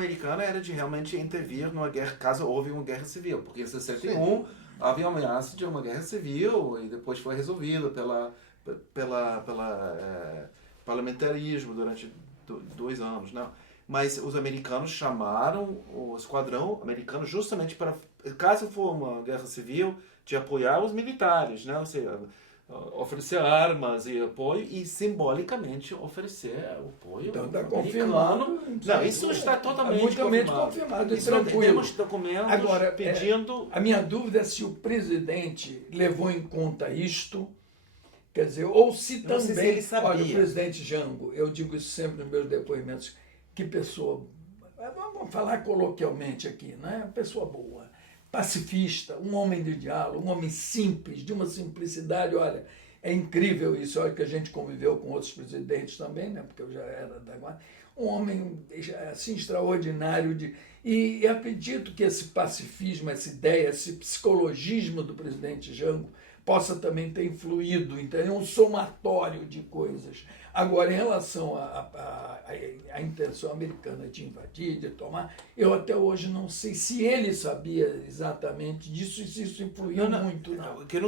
americana era de realmente intervir numa guerra, caso houve uma guerra civil, porque em 61 havia uma ameaça de uma guerra civil e depois foi resolvida pela parlamentarismo durante 2 anos, não. Mas os americanos chamaram o esquadrão americano justamente para, caso for uma guerra civil, de apoiar os militares, né? Ou seja, oferecer armas e apoio e simbolicamente oferecer apoio Então está americano. confirmado. Não, isso está totalmente confirmado. Isso não Tranquilo. temos documentos Agora, pedindo... a minha dúvida é se o presidente levou em conta isto, quer dizer, ou se Eu não sei se também... ele sabia. Olha, o presidente Jango, eu digo isso sempre nos meus depoimentos, que pessoa, vamos falar coloquialmente aqui, né? Pessoa boa, pacifista, um homem de diálogo, um homem simples, de uma simplicidade, olha, é incrível isso, olha que a gente conviveu com outros presidentes também, né? Porque eu já era da guarda, um homem assim extraordinário, e acredito que esse pacifismo, essa ideia, esse psicologismo do presidente Jango possa também ter influído, entendeu? Um somatório de coisas. Agora, em relação à intenção americana de invadir, de tomar, eu até hoje não sei se ele sabia exatamente disso e se isso influiu muito. Não. Eu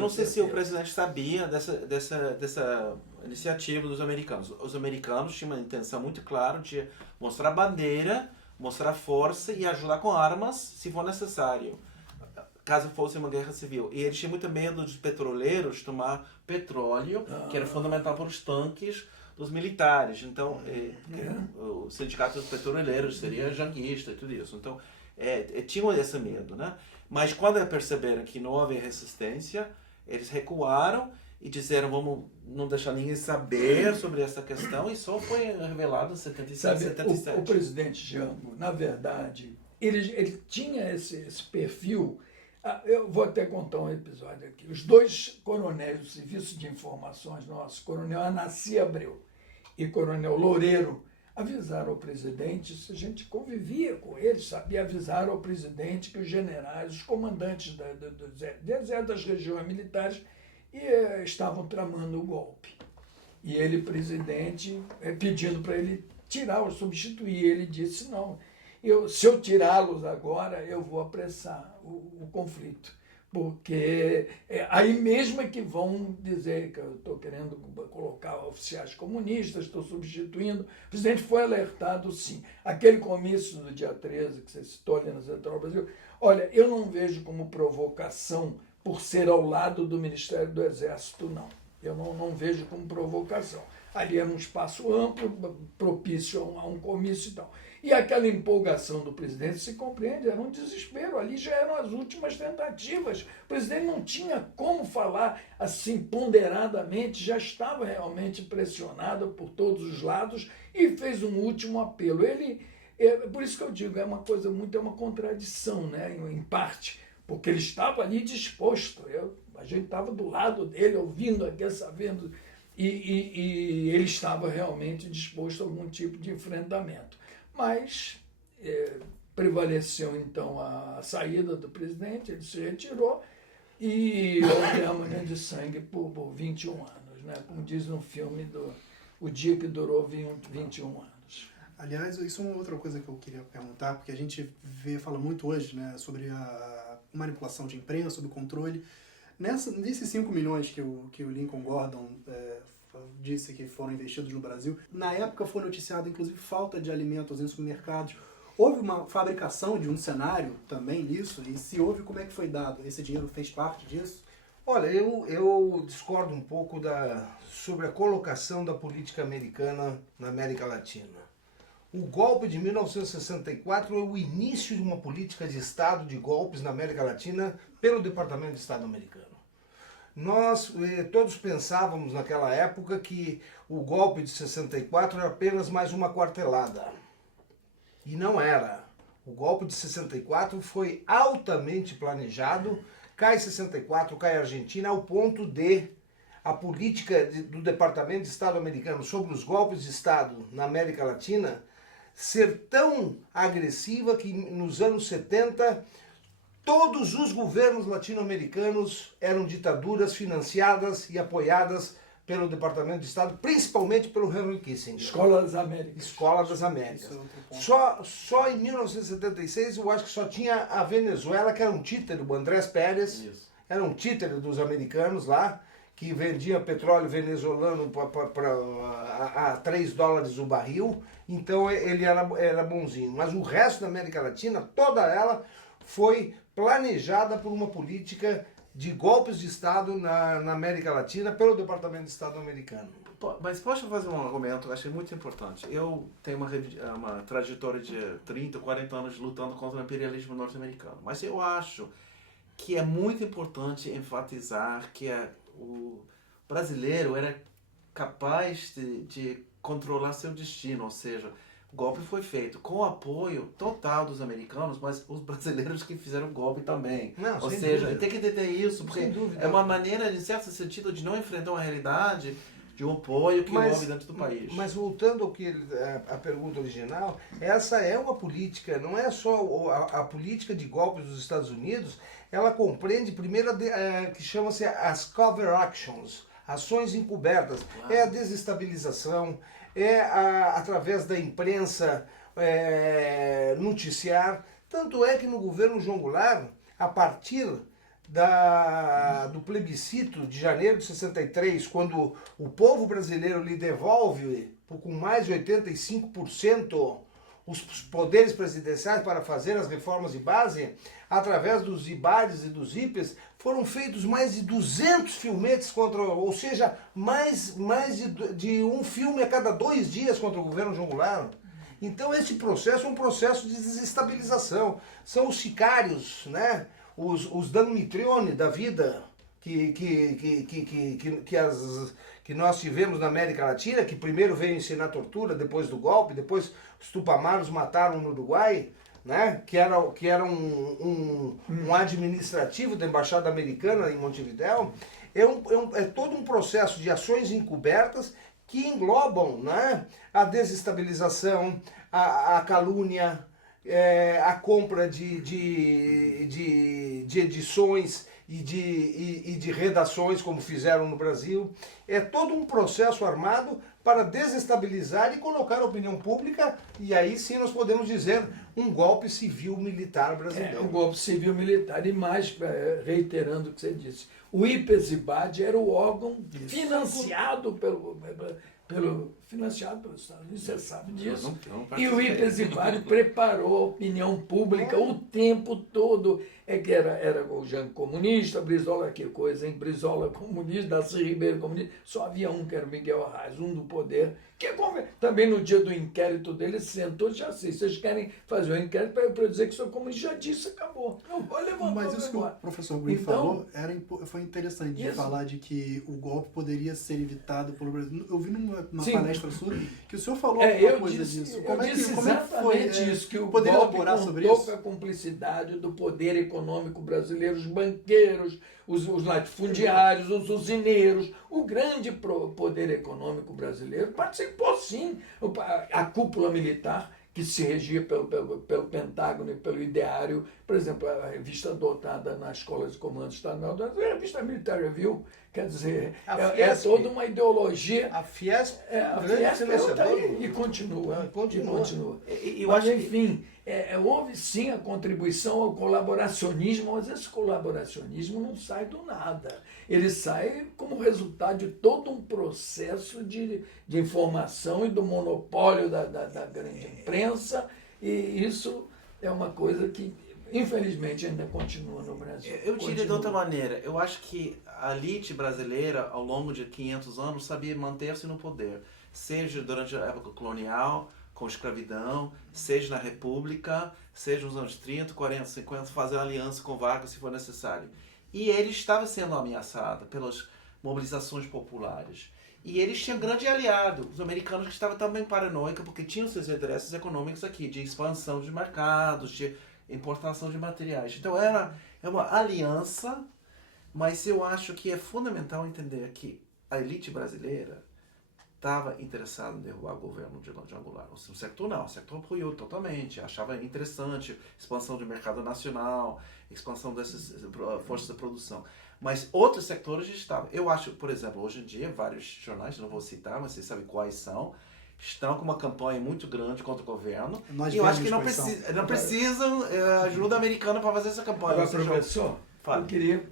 não sei se o presidente sabia dessa iniciativa dos americanos. Os americanos tinham uma intenção muito clara de mostrar bandeira, mostrar força e ajudar com armas se for necessário, caso fosse uma guerra civil. E eles tinham muito medo dos petroleiros tomar petróleo, que era fundamental para os tanques dos militares. Então, o sindicato dos petroleiros seria janguista e tudo isso. Então, tinham esse medo, né? Mas quando perceberam que não havia resistência, eles recuaram e disseram, vamos não deixar ninguém saber sobre essa questão, e só foi revelado em 76, 77. O presidente Jango, na verdade, ele tinha esse perfil. Eu vou até contar um episódio aqui. Os dois coronéis do Serviço de Informações nossos, coronel Anassi Abreu e coronel Loureiro, avisaram ao presidente, a gente convivia com eles, sabia, avisaram ao presidente que os generais, os comandantes das regiões militares estavam tramando o golpe. E ele, presidente, pedindo para ele tirar ou substituir, ele disse não. Se eu tirá-los agora, eu vou apressar o conflito. Porque aí mesmo é que vão dizer que eu estou querendo colocar oficiais comunistas, estou substituindo. O presidente foi alertado, sim. Aquele comício do dia 13, que você citou ali na Central Brasil, olha, eu não vejo como provocação por ser ao lado do Ministério do Exército, não. Eu não vejo como provocação. Ali era um espaço amplo, propício a um comício e tal. E aquela empolgação do presidente se compreende, era um desespero, ali já eram as últimas tentativas. O presidente não tinha como falar assim ponderadamente, já estava realmente pressionado por todos os lados e fez um último apelo. Por isso que eu digo, é uma contradição, né, em parte, porque ele estava ali disposto, a gente estava do lado dele, ouvindo aqui, sabendo, e ele estava realmente disposto a algum tipo de enfrentamento. Mas prevaleceu então a saída do presidente, ele se retirou e houve derramamento de sangue por 21 anos, né? Como diz no filme, o dia que durou 21 anos. Aliás, isso é uma outra coisa que eu queria perguntar, porque a gente fala muito hoje, né, sobre a manipulação de imprensa, sobre o controle. Nesses 5 milhões que o Lincoln Gordon disse que foram investidos no Brasil, na época foi noticiado, inclusive, falta de alimentos em supermercados. Houve uma fabricação de um cenário também nisso? E se houve, como é que foi dado? Esse dinheiro fez parte disso? Olha, eu discordo um pouco sobre a colocação da política americana na América Latina. O golpe de 1964 é o início de uma política de Estado de golpes na América Latina pelo Departamento de Estado americano. Nós todos pensávamos naquela época que o golpe de 64 era apenas mais uma quartelada. E não era. O golpe de 64 foi altamente planejado. Cai 64, cai a Argentina, ao ponto de a política do Departamento de Estado americano sobre os golpes de Estado na América Latina ser tão agressiva que nos anos 70 todos os governos latino-americanos eram ditaduras financiadas e apoiadas pelo Departamento de Estado, principalmente pelo Henry Kissinger. Escola das Américas. Escola das Américas. Isso é outro ponto. Só em 1976 eu acho que só tinha a Venezuela, que era um títere, o Andrés Pérez, Isso. era um títere dos americanos lá, que vendia petróleo venezuelano a $3 o barril, então ele era bonzinho. Mas o resto da América Latina, toda ela, foi planejada por uma política de golpes de Estado na América Latina pelo Departamento de Estado americano. Mas posso fazer um argumento? Eu achei muito importante. Eu tenho uma trajetória de 30, 40 anos lutando contra o imperialismo norte-americano. Mas eu acho que é muito importante enfatizar que o brasileiro era capaz de controlar seu destino, ou seja, o golpe foi feito com o apoio total dos americanos, mas os brasileiros que fizeram o golpe também. Não, ou sem seja, dúvida. tem que entender isso, porque Sem dúvida. é uma maneira, em certo sentido, de não enfrentar uma realidade de um apoio que houve dentro do país. Mas voltando ao que a pergunta original, essa é uma política, não é só a política de golpes dos Estados Unidos, ela compreende primeiro que chama-se as cover actions, ações encobertas. É a desestabilização, através da imprensa noticiar. Tanto é que no governo João Goulart, a partir do plebiscito de janeiro de 63, quando o povo brasileiro lhe devolve com mais de 85% os poderes presidenciais para fazer as reformas de base, através dos IBARES e dos IPES, foram feitos mais de 200 filmetes ou seja, mais de um filme a cada 2 dias contra o governo João Goulart. Então esse processo é um processo de desestabilização. São os sicários, né? Os Danmitrione da vida que nós tivemos na América Latina, que primeiro veio ensinar tortura, depois do golpe, depois os Tupamaros mataram no Uruguai, né? que era um administrativo da Embaixada Americana em Montevidéu. É todo um processo de ações encobertas que englobam, né, a desestabilização, a calúnia, a compra de edições e de redações, como fizeram no Brasil. É todo um processo armado para desestabilizar e colocar a opinião pública, e aí sim nós podemos dizer um golpe civil-militar brasileiro. Um golpe civil-militar, e mais, reiterando o que você disse, o IPES-IBAD era o órgão financiado pelo Estado Unidos, você sabe disso. E o IPES-IBAD preparou a opinião pública o tempo todo. Que era o Jango comunista, Brizola, que coisa, hein? Brizola comunista, Darcy Ribeiro comunista. Só havia um, que era o Miguel Arraes, um do poder, que também no dia do inquérito dele sentou e já sei, vocês querem fazer um inquérito para eu dizer que sou comunista, já disse, acabou. Não vou levantar. Mas isso que o professor Green Então, falou foi interessante de isso. falar de que o golpe poderia ser evitado pelo Brasil. Eu vi numa Sim. palestra sua que o senhor falou alguma coisa disso. Eu disse exatamente isso, que o poderia golpe elaborar sobre contou isso? com a cumplicidade do poder econômico brasileiro, os banqueiros, os latifundiários, os usineiros, o grande poder econômico brasileiro participou sim, a cúpula militar, que se regia pelo Pentágono e pelo Ideário. Por exemplo, a revista adotada na Escola de Comando do Estado, a revista Military Review, quer dizer, é toda uma ideologia. A Fiesp, A grande Fiesp financiador. e continua. Continua. Eu Mas, acho que- enfim, houve sim a contribuição ao colaboracionismo, mas esse colaboracionismo não sai do nada. Ele sai como resultado de todo um processo de informação e do monopólio da grande imprensa, e isso é uma coisa que, infelizmente, ainda continua no Brasil. Eu diria de outra maneira. Eu acho que a elite brasileira, ao longo de 500 anos, sabia manter-se no poder. Seja durante a época colonial, com escravidão, seja na República, seja nos anos 30, 40, 50, fazer aliança com Vargas se for necessário. E ele estava sendo ameaçado pelas mobilizações populares. E eles tinham grande aliado, os americanos, que estavam também paranoicos, porque tinham seus interesses econômicos aqui, de expansão de mercados, de importação de materiais. Então é uma aliança, mas eu acho que é fundamental entender que a elite brasileira estava interessado em derrubar o governo de Jango Goulart. O sector não, o sector apoiou totalmente, achava interessante expansão do mercado nacional, expansão dessas forças de produção. Mas outros setores estavam. Eu acho, por exemplo, hoje em dia, vários jornais, não vou citar, mas vocês sabem quais são, estão com uma campanha muito grande contra o governo. E eu acho que não precisam ajuda americana para fazer essa campanha. Agora, professor, eu queria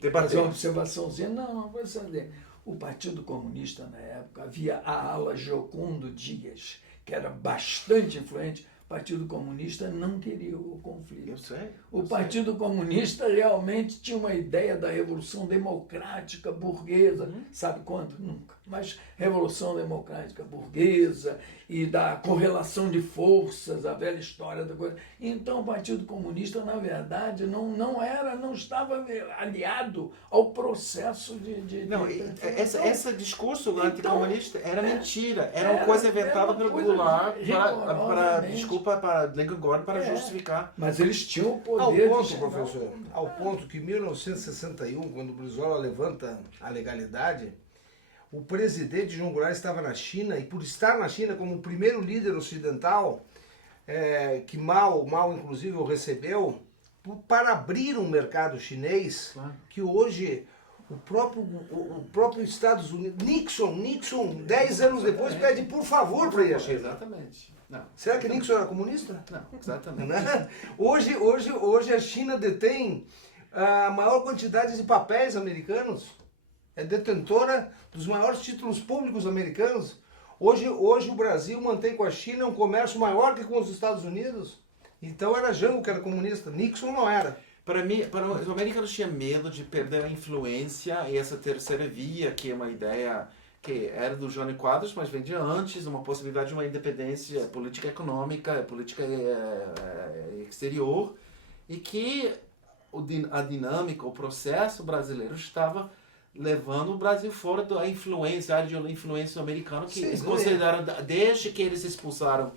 debater fazer uma observaçãozinha. Não vou dizer. O Partido Comunista, na época, havia a ala Giocondo Dias, que era bastante influente. O Partido Comunista não queria o conflito. Eu sei. O Partido Comunista realmente tinha uma ideia da revolução democrática burguesa. Sabe quando? Nunca. Mas revolução democrática burguesa e da correlação de forças, a velha história da coisa. Então o Partido Comunista, na verdade, não estava aliado ao processo de não, esse discurso anticomunista era mentira. Era uma coisa inventada pelo Goulart para Lincoln Gordon para justificar. Mas eles tinham o poder. Ao ponto, professor, ao ponto que em 1961, quando o Brizola levanta a legalidade, o presidente João Goulart estava na China, e por estar na China como o primeiro líder ocidental, que Mao inclusive o recebeu, para abrir um mercado chinês, que hoje o próprio Estados Unidos, Nixon, 10 anos depois, pede por favor para ir à China. Exatamente. Não. Será que Nixon era comunista? Não, exatamente. Hoje a China detém a maior quantidade de papéis americanos, é detentora dos maiores títulos públicos americanos. Hoje o Brasil mantém com a China um comércio maior que com os Estados Unidos. Então era Jango que era comunista, Nixon não era. Para os americanos tinham medo de perder a influência e essa terceira via, que é uma ideia que era do Jânio Quadros, mas vem de antes, uma possibilidade de uma independência política econômica, política exterior, e que a dinâmica, o processo brasileiro estava levando o Brasil fora da influência, a influência americana, que eles consideraram, desde que eles expulsaram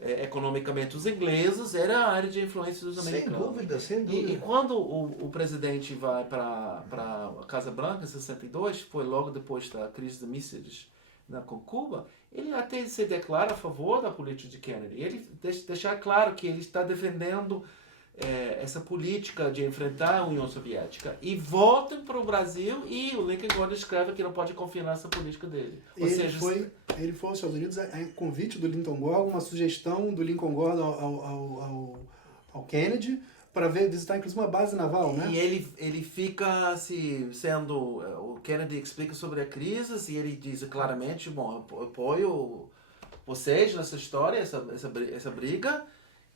economicamente os ingleses, era a área de influência dos americanos. Sem dúvida. E quando o presidente vai para a Casa Branca, em 62, foi logo depois da crise de mísseis com Cuba, ele até se declara a favor da política de Kennedy. Ele deixa claro que ele está defendendo essa política de enfrentar a União Soviética. E voltam para o Brasil e o Lincoln Gordon escreve que não pode confiar nessa política dele. Ele foi aos Estados Unidos a convite do Lincoln Gordon, uma sugestão do Lincoln Gordon ao Kennedy para visitar inclusive uma base naval, né? E ele fica sendo... O Kennedy explica sobre a crise e ele diz claramente, bom, eu apoio vocês nessa história, essa briga,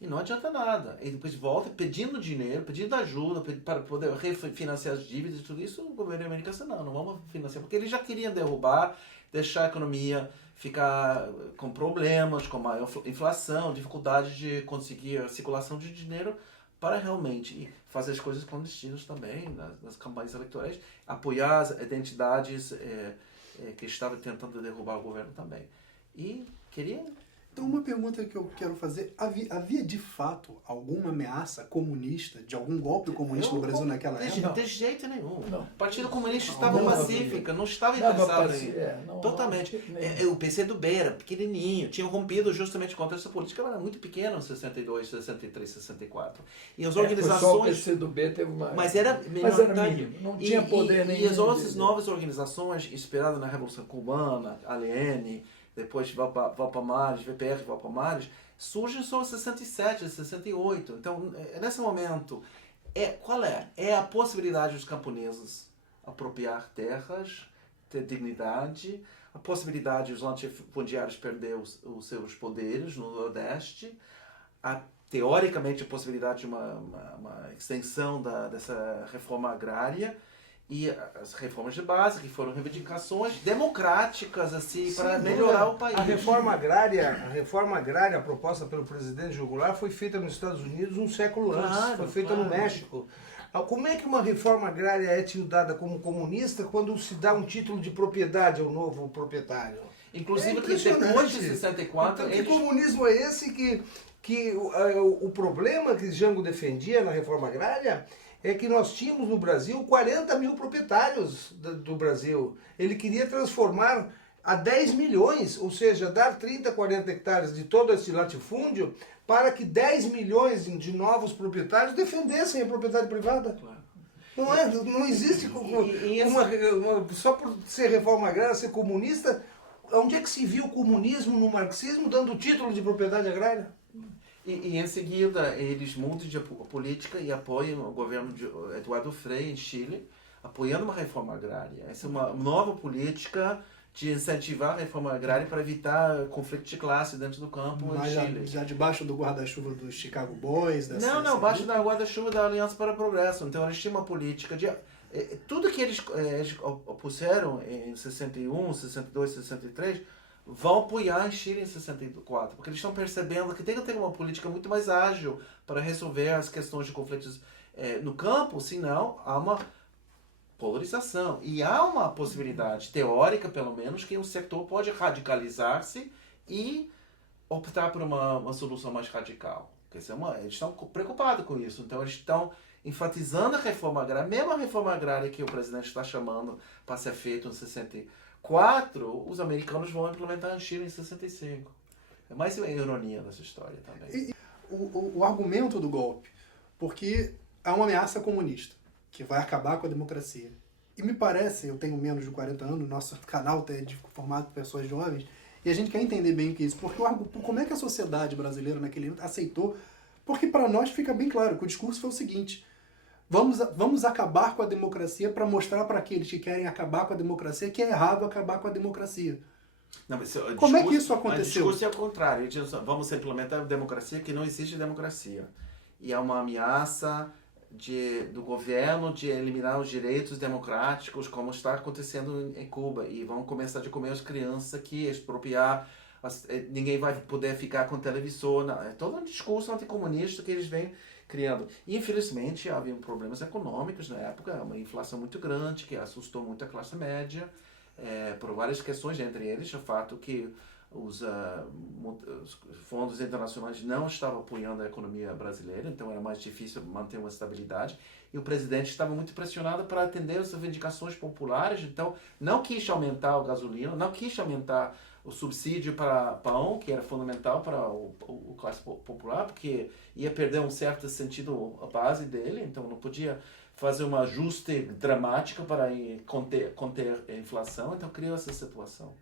e não adianta nada. E depois volta pedindo dinheiro, pedindo ajuda para poder refinanciar as dívidas e tudo isso. O governo americano disse, não vamos financiar. Porque eles já queriam derrubar, deixar a economia ficar com problemas, com maior inflação, dificuldade de conseguir a circulação de dinheiro para realmente fazer as coisas clandestinas também, nas campanhas eleitorais, apoiar as identidades que estavam tentando derrubar o governo também. E queria... Então, uma pergunta que eu quero fazer, havia de fato alguma ameaça comunista, de algum golpe comunista no Brasil naquela época? De jeito nenhum. Não. O Partido Comunista estava pacífico, não estava interessado em... Totalmente. O PCdoB era pequenininho, tinha rompido justamente contra essa política, ela era muito pequena em 62, 63, 64. E as organizações... Só o PCdoB teve uma... Mas era mínimo, não tinha poder nenhum. E as outras novas organizações, inspiradas na Revolução Cubana, ALN, depois Valpamares, VPR Valpamares, surgem só em 67, 68. Então, nesse momento, qual é? É a possibilidade dos camponeses apropriar terras, ter dignidade, a possibilidade dos latifundiários perder os seus poderes no Nordeste, teoricamente a possibilidade de uma extensão dessa reforma agrária, e as reformas de base, que foram reivindicações democráticas para melhorar o país. A reforma agrária proposta pelo presidente Jango Goulart foi feita nos Estados Unidos um século antes, foi feita no México. Como é que uma reforma agrária é tildada como comunista quando se dá um título de propriedade ao novo proprietário? Inclusive que depois de 64... Que comunismo é esse que o problema que Jango defendia na reforma agrária é que nós tínhamos no Brasil 40 mil proprietários do Brasil. Ele queria transformar a 10 milhões, ou seja, dar 30, 40 hectares de todo esse latifúndio para que 10 milhões de novos proprietários defendessem a propriedade privada. Claro. Não existe só por ser reforma agrária, ser comunista. Onde é que se viu o comunismo no marxismo dando título de propriedade agrária? E em seguida eles mudam de política e apoiam o governo de Eduardo Frei em Chile, apoiando uma reforma agrária. Essa é uma nova política de incentivar a reforma agrária para evitar conflito de classe dentro do campo Mas em Chile. já debaixo do guarda-chuva dos Chicago Boys? Não, baixo da guarda-chuva da Aliança para o Progresso. Então eles tinham uma política de... Tudo que eles opuseram em 61, 62, 63, vão apoiar em Chile em 64. Porque eles estão percebendo que tem que ter uma política muito mais ágil para resolver as questões de conflitos no campo, senão há uma polarização. E há uma possibilidade teórica, pelo menos, que o setor pode radicalizar-se e optar por uma solução mais radical. Eles estão preocupados com isso. Então, eles estão enfatizando a reforma agrária, mesmo a reforma agrária que o presidente está chamando para ser feita em 64, os americanos vão implementar em Chile em 65. É mais uma ironia dessa história também. E o argumento do golpe, porque há uma ameaça comunista, que vai acabar com a democracia. E me parece, eu tenho menos de 40 anos, nosso canal é formado por pessoas jovens, e a gente quer entender bem o que é isso, porque como é que a sociedade brasileira naquele ano aceitou, porque para nós fica bem claro que o discurso foi o seguinte: vamos acabar com a democracia para mostrar para aqueles que querem acabar com a democracia que é errado acabar com a democracia. Não, mas como é que isso aconteceu? O discurso é o contrário. Vamos implementar a democracia, que não existe democracia. E é uma ameaça do governo de eliminar os direitos democráticos, como está acontecendo em Cuba. E vão começar a comer as crianças aqui, expropriar. Ninguém vai poder ficar com televisor. É todo um discurso anticomunista que eles vêm criando. E, infelizmente, havia problemas econômicos na época, uma inflação muito grande, que assustou muito a classe média, por várias questões, entre eles o fato que os fundos internacionais não estavam apoiando a economia brasileira, então era mais difícil manter uma estabilidade, e o presidente estava muito pressionado para atender as reivindicações populares, então não quis aumentar a gasolina, não quis aumentar o subsídio para pão, que era fundamental para o classe popular, porque ia perder um certo sentido a base dele, então não podia fazer um ajuste dramático para conter a inflação, então criou essa situação.